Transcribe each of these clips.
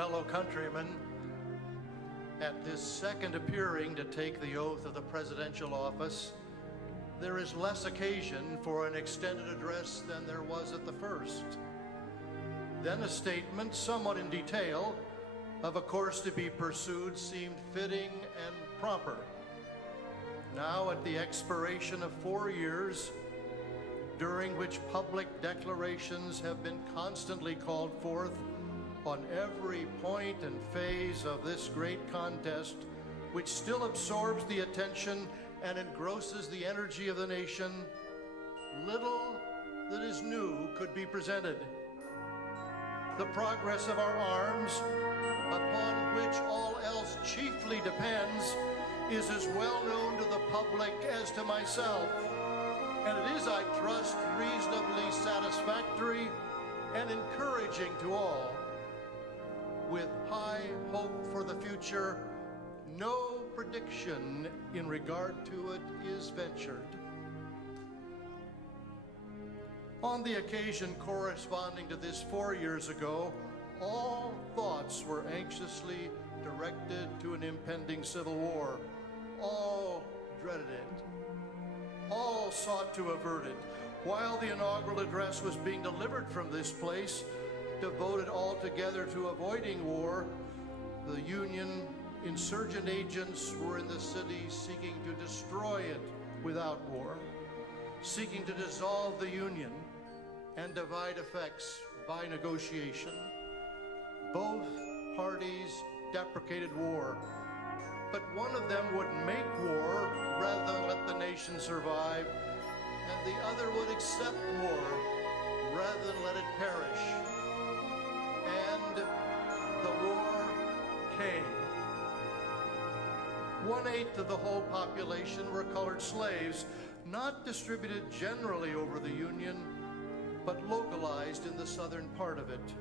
fellow countrymen, at this second appearing to take the oath of the presidential office, there is less occasion for an extended address than there was at the first. Then a statement, somewhat in detail, of a course to be pursued seemed fitting and proper. Now, at the expiration of 4 years, during which public declarations have been constantly called forth on every point and phase of this great contest, which still absorbs the attention and engrosses the energy of the nation, little that is new could be presented. The progress of our arms, upon which all else chiefly depends, is as well known to the public as to myself, and it is, I trust, reasonably satisfactory and encouraging to all. With high hope for the future, no prediction in regard to it is ventured. On the occasion corresponding to this 4 years ago, all thoughts were anxiously directed to an impending civil war. All dreaded it. All sought to avert it. While the inaugural address was being delivered from this place, devoted altogether to avoiding war, the Union insurgent agents were in the city seeking to destroy it without war, seeking to dissolve the Union and divide effects by negotiation. Both parties deprecated war, but one of them would make war rather than let the nation survive, and the other would accept war rather than let it perish. And the war came. 1/8 of the whole population were colored slaves, not distributed generally over the Union, but localized in the southern part of it.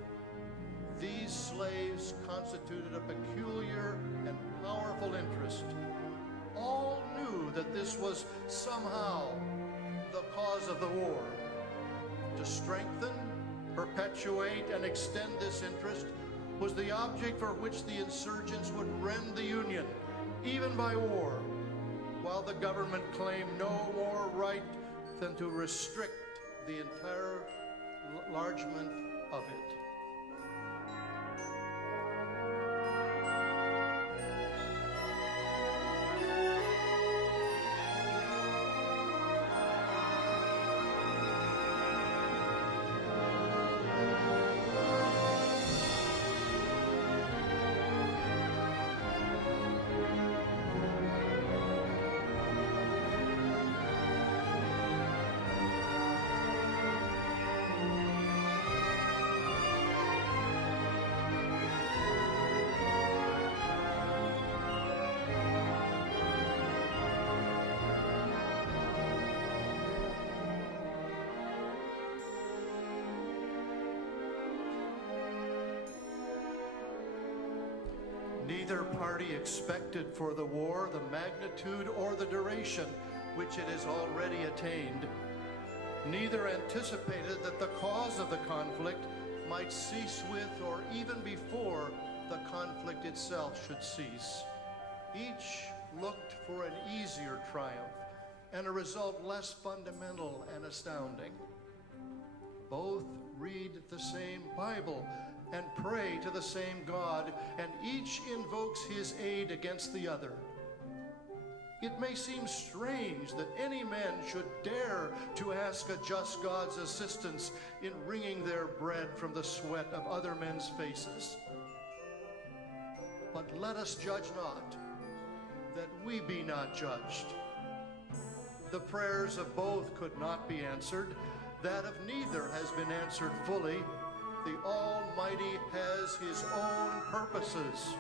These slaves constituted a peculiar and powerful interest. All knew that this was somehow the cause of the war. To strengthen, perpetuate, and extend this interest was the object for which the insurgents would rend the Union, even by war, while the government claimed no more right than to restrict the entire enlargement of it. Neither party expected for the war the magnitude or the duration which it has already attained. Neither anticipated that the cause of the conflict might cease with or even before the conflict itself should cease. Each looked for an easier triumph and a result less fundamental and astounding. Both read the same Bible and pray to the same God, and each invokes his aid against the other. It may seem strange that any man should dare to ask a just God's assistance in wringing their bread from the sweat of other men's faces. But let us judge not, that we be not judged. The prayers of both could not be answered. That of neither has been answered fully. The Almighty has his own purposes.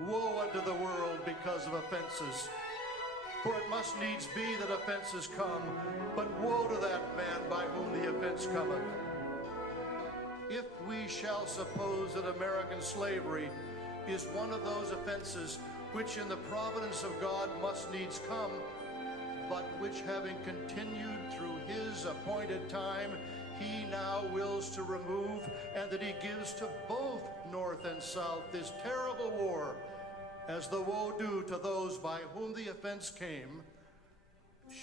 Woe unto the world because of offenses, for it must needs be that offenses come, but woe to that man by whom the offense cometh. If we shall suppose that American slavery is one of those offenses which in the providence of God must needs come, but which having continued through his appointed time he now wills to remove, and that he gives to both North and South this terrible war, as the woe due to those by whom the offense came,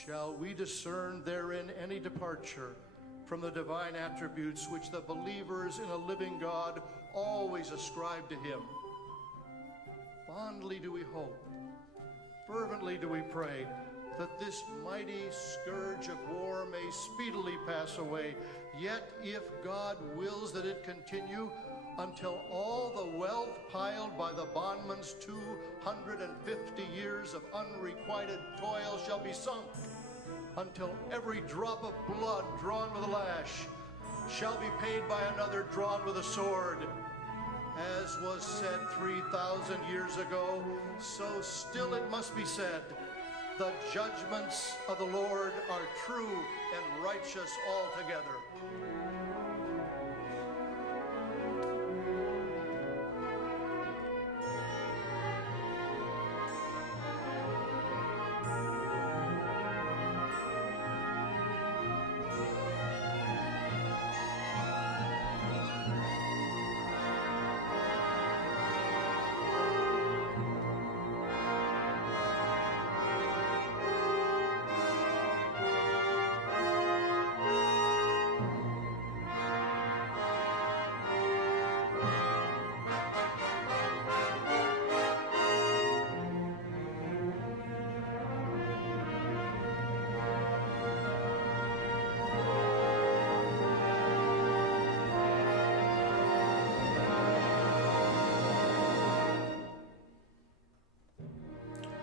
shall we discern therein any departure from the divine attributes which the believers in a living God always ascribe to him? Fondly do we hope, fervently do we pray, that this mighty scourge of war may speedily pass away. Yet if God wills that it continue until all the wealth piled by the bondman's 250 years of unrequited toil shall be sunk, until every drop of blood drawn with a lash shall be paid by another drawn with a sword. As was said 3,000 years ago, so still it must be said, the judgments of the Lord are true and righteous altogether.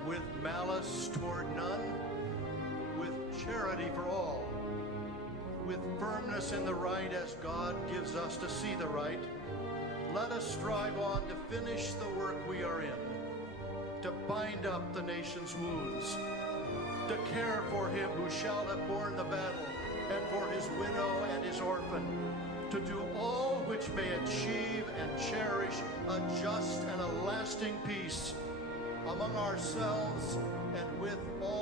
With malice toward none, with charity for all, with firmness in the right as God gives us to see the right, let us strive on to finish the work we are in, to bind up the nation's wounds, to care for him who shall have borne the battle, and for his widow and his orphan, to do all which may achieve and cherish a just and a lasting peace among ourselves and with all